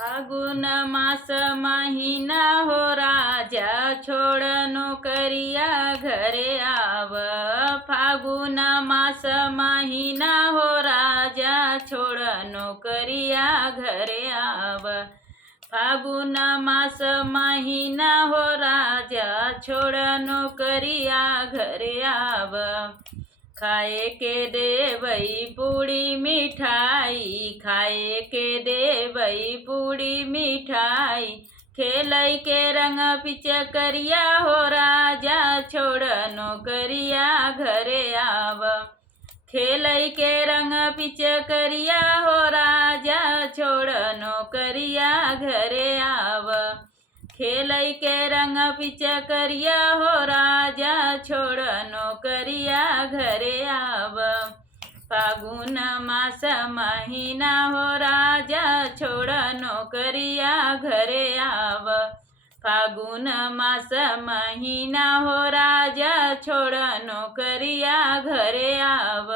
फागुन मास महीना हो राजा छोड़ नौकरिया घरे आव। फागुन मास महीना हो राजा छोड़ नौकरिया घरे आव। फागुन मास महीना हो राजा छोड़ नौकरिया घरे आव। खाए के देवई पूड़ी मिठाई, खाए के देवई पूड़ी मिठाई। खेलई के रंग पिचकरिया हो राजा छोड़ नौकरिया घरे आव। खेलई के रंग पिचकरिया हो राजा छोड़ नौकरिया घरे आव। खेलई के रंग पिचकरिया हो राजा छोड़ नौकरिया घरे आव। फागुन मास महीना हो राजा छोड़ नौकरिया घरे आव। फागुन मास महीना हो राजा छोड़ नौकरिया घरे आव।